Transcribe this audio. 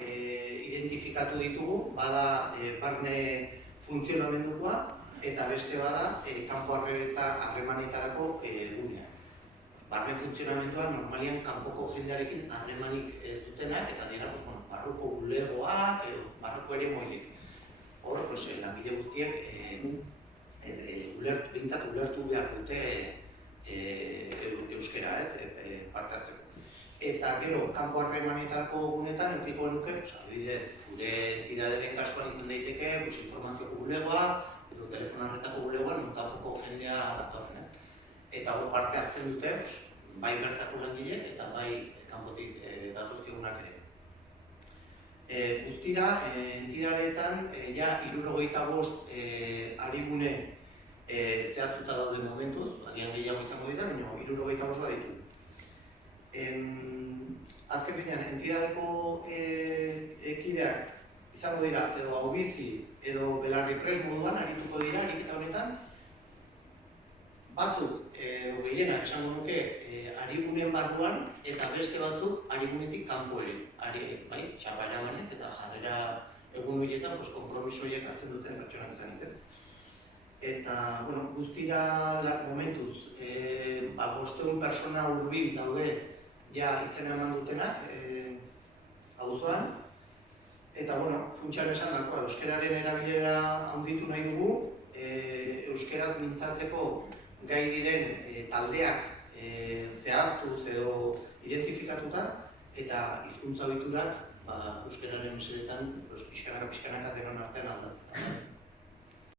identifikatu ditugu, bada barne funtzionamendukoa, eta beste bada kanpo harremanetarako gunea. Barne funtzionamendua normalian kanpoko jendearekin harremanik zutenak, eta dira barruko bulegoak edo barruko ere moiek. Hor, lanbide guztiek bintzat ulertu behar dute euskera, parte hartzeko. Eta gero, kanpo harremanetako gunetan, eukiko genuke, adibidez, gure entidaderen kasuan izan daiteke, informazioko bulegoa, edo telefonarretako bulegoa, nontapoko jendea datorren, ez? Eta hor parte hartzen dute, bai bertako langilek eta bai kanpotik datozkigunak ere. Guztira, entidadeetan, ja 65 harigune zehaztuta daude momentuz, agian gehiago izango dira, baina 65 bat ditu. Azken finean, entidadeko kideak izango dira, edo hau bizi, edo belarri pres moduan arituko dira, ariketa honetan, batzuk, edo gehienak esango nuke, harigunen barruan, eta beste batzuk harigunetik kanpo ere. Bai, txapara banez eta jarrera egun horietan konpromiso horiek hartzen duten pertsonak izanik, ez? Eta, guztira momentuz, 500 pertsona hurbil daude ja izena eman dutenak auzoan. Eta, funtsan esan dagoa, euskararen erabilera handitu nahi dugu, euskaraz mintzatzeko gai diren taldeak zehaztuz edo identifikatuta, eta hizkuntza ohiturak euskararen mesedetan pixkanaka denon artean aldatzen.